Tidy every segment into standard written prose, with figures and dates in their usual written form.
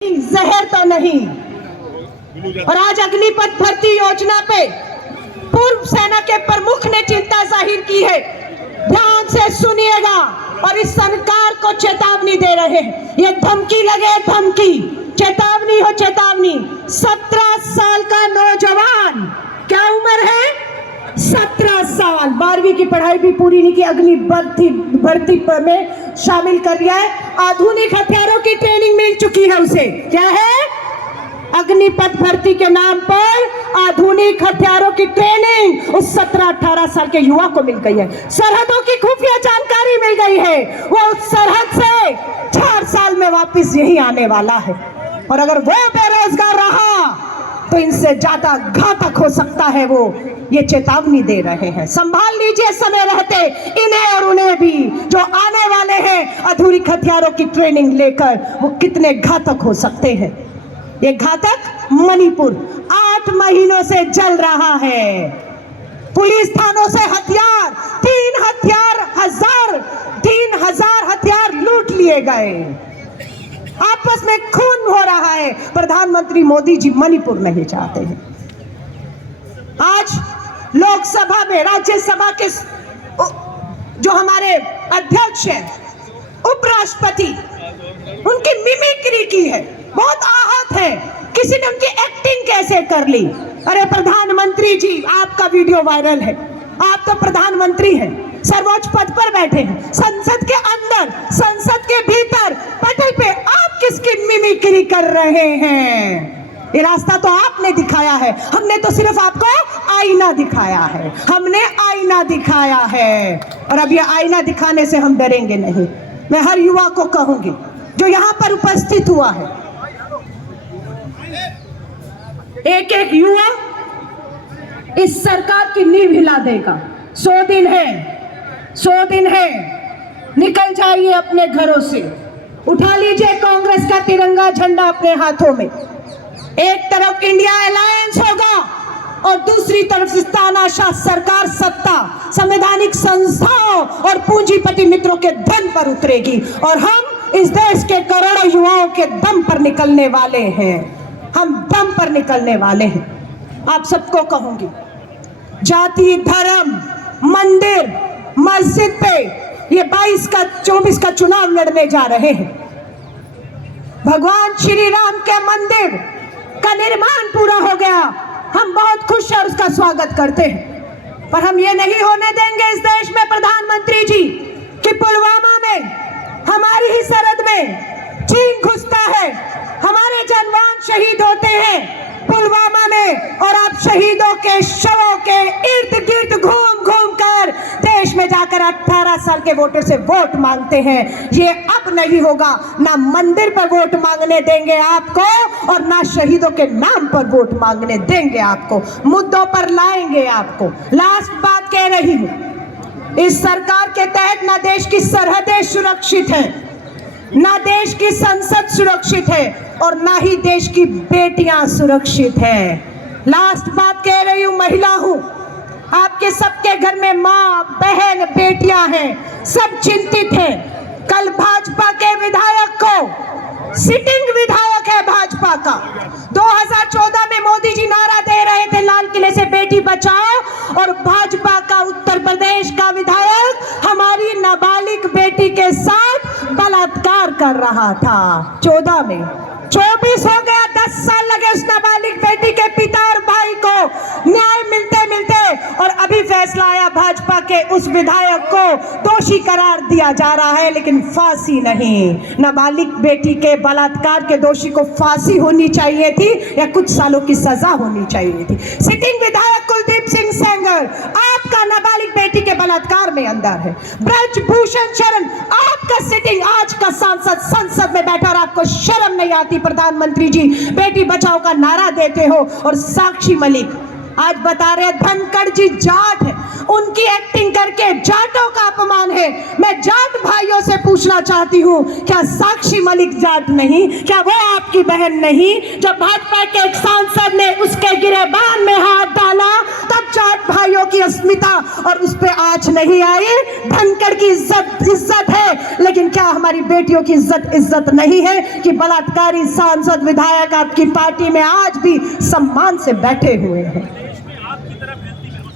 जहर तो नहीं। और आज अग्निपथ भर्ती योजना पे पूर्व सेना के प्रमुख ने चिंता जाहिर की है। ध्यान से सुनिएगा और इस सरकार को चेतावनी दे रहे हैं। ये धमकी लगे, धमकी, चेतावनी हो चेतावनी। 17 साल का नौजवान, क्या उम्र है? 17 साल, 12वीं की पढ़ाई भी पूरी नहीं की, भर्ती में शामिल कर लिया है। आधुनिक हथियारों की ट्रेनिंग मिल चुकी है उसे। क्या है? अग्निपथ भर्ती के नाम पर आधुनिक हथियारों की ट्रेनिंग उस 17-18 साल के युवा को मिल गई है। सरहदों की खुफिया जानकारी मिल गई है। वो उस सरहद से 4 साल में वापस यही आने वाला है। और अगर वो बेरोजगार रहा तो इनसे ज्यादा घातक हो सकता है। वो ये चेतावनी दे रहे हैं। संभाल लीजिए समय रहते इन्हें और उन्हें भी, जो आने वाले हैं आधुनिक हथियारों की ट्रेनिंग लेकर, वो कितने घातक हो सकते हैं। ये घातक मणिपुर 8 महीनों से जल रहा है। पुलिस थानों से हथियार 3,000 हथियार लूट लिए गए। आपस में खून हो रहा है। प्रधानमंत्री मोदी जी मणिपुर नहीं चाहते हैं। आज लोकसभा में, राज्यसभा के जो हमारे अध्यक्ष हैं, उपराष्ट्रपति, उनकी मिमिक्री की है, बहुत आहत है। किसी ने उनकी एक्टिंग कैसे कर ली। अरे प्रधानमंत्री जी, आपका वीडियो वायरल है। आप तो प्रधानमंत्री हैं, सर्वोच्च पद पर बैठे हैं, संसद के अंदर, संसद के भीतर पटल पे आप किसकी मिमिक्री कर रहे हैं? ये रास्ता तो आपने दिखाया है। हमने तो सिर्फ आपको आईना दिखाया है। हमने आईना दिखाया है। और अब ये आईना दिखाने से हम डरेंगे नहीं। मैं हर युवा को कहूंगी जो यहाँ पर उपस्थित हुआ है, एक एक युवा इस सरकार की नींव हिला देगा। 100 दिन है, 100 दिन है। निकल जाइए अपने घरों से, उठा लीजिए कांग्रेस का तिरंगा झंडा अपने हाथों में। एक तरफ इंडिया अलायंस होगा और दूसरी तरफ तानाशाह सरकार सत्ता संवैधानिक संस्थाओं और पूंजीपति मित्रों के धन पर उतरेगी। और हम इस देश के करोड़ों युवाओं के दम पर निकलने वाले हैं। हम दम पर निकलने वाले हैं। आप सबको कहूंगी, जाति, धर्म, मंदिर, मस्जिद पे ये 24 का चुनाव लड़ने जा रहे हैं। भगवान श्री राम के मंदिर का निर्माण पूरा हो गया। हम बहुत खुश और उसका स्वागत करते हैं। पर हम ये नहीं होने देंगे इस देश में, प्रधानमंत्री जी, कि पुलवामा में, हमारी ही सरहद में चीन घुसता है, हमारे जवान शहीद होते हैं पुलवामा में, और आप शहीदों के शवों के इर्द गिर्द घूम घूम कर देश में जाकर 18 साल के वोटर से वोट मांगते हैं। ये अब नहीं होगा। ना मंदिर पर वोट मांगने देंगे आपको और ना शहीदों के नाम पर वोट मांगने देंगे आपको। मुद्दों पर लाएंगे आपको। लास्ट बात कह रही हूं, इस सरकार के तहत ना देश की सरहदें सुरक्षित हैं, ना देश की संसद सुरक्षित है, और ना ही देश की बेटियां सुरक्षित हैं। लास्ट बात कह रही हूं, महिला हूं, आपके सबके घर में मां, बहन, बेटियां हैं, सब चिंतित हैं। कल भाजपा के विधायक को, सिटिंग विधायक है भाजपा का, 2014 में मोदी जी नारा दे रहे थे लाल किले से, बेटी बचाओ, और भाजपा का उत्तर प्रदेश का विधायक हमारी नाबालिग बेटी के साथ बलात्कार कर रहा था 14 में। 24 हो गया, 10 साल लगे उस नाबालिग बेटी के पिता और भाई को न्याय मिलते मिलते, और अभी फैसला आया, भाजपा के उस विधायक को दोषी करार दिया जा रहा है, लेकिन फांसी नहीं। नाबालिग बेटी के बलात्कार के दोषी को फांसी होनी चाहिए थी या कुछ सालों की सजा होनी चाहिए थी। सिटिंग विधायक कुलदीप सिंह सेंगर आपका नाबालिग बेटी के बलात्कार में अंदर है। ब्रजभूषण शरण आपका सिटिंग आज का सांसद संसद में बैठा, और आपको शर्म नहीं आती प्रधानमंत्री जी? बेटी बचाओ का नारा देते हो, और साक्षी मलिक आज बता रहे धनखड़ जी जाट है, उनकी एक्टिंग करके जाटों का अपमान है। मैं जाट भाइयों से पूछना चाहती हूँ, क्या साक्षी मलिक जाट नहीं? क्या वो आपकी बहन नहीं? जब भाजपा के एक सांसद ने उसके गिरेबान में हाथ डाला तब जाट भाइयों की अस्मिता और उस पर आंच नहीं आई। धनखड़ की इज्जत है, लेकिन क्या हमारी बेटियों की इज्जत नहीं है कि बलात्कारी सांसद विधायक आपकी पार्टी में आज भी सम्मान से बैठे हुए हैं?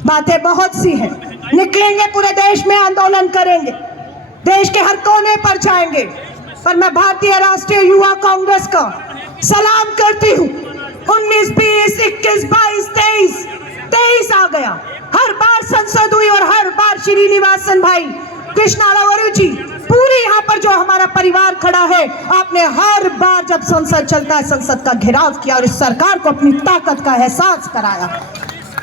बातें बहुत सी हैं, निकलेंगे पूरे देश में आंदोलन करेंगे, देश के हर कोने पर जाएंगे, पर मैं भारतीय राष्ट्रीय युवा कांग्रेस का सलाम करती हूँ। 19, 20, 21, 22, 23 आ गया, हर बार संसद हुई और हर बार श्रीनिवासन भाई, कृष्णा रावरू जी, पूरी यहाँ पर जो हमारा परिवार खड़ा है, आपने हर बार जब संसद चलता है संसद का घेराव किया और इस सरकार को अपनी ताकत का एहसास कराया।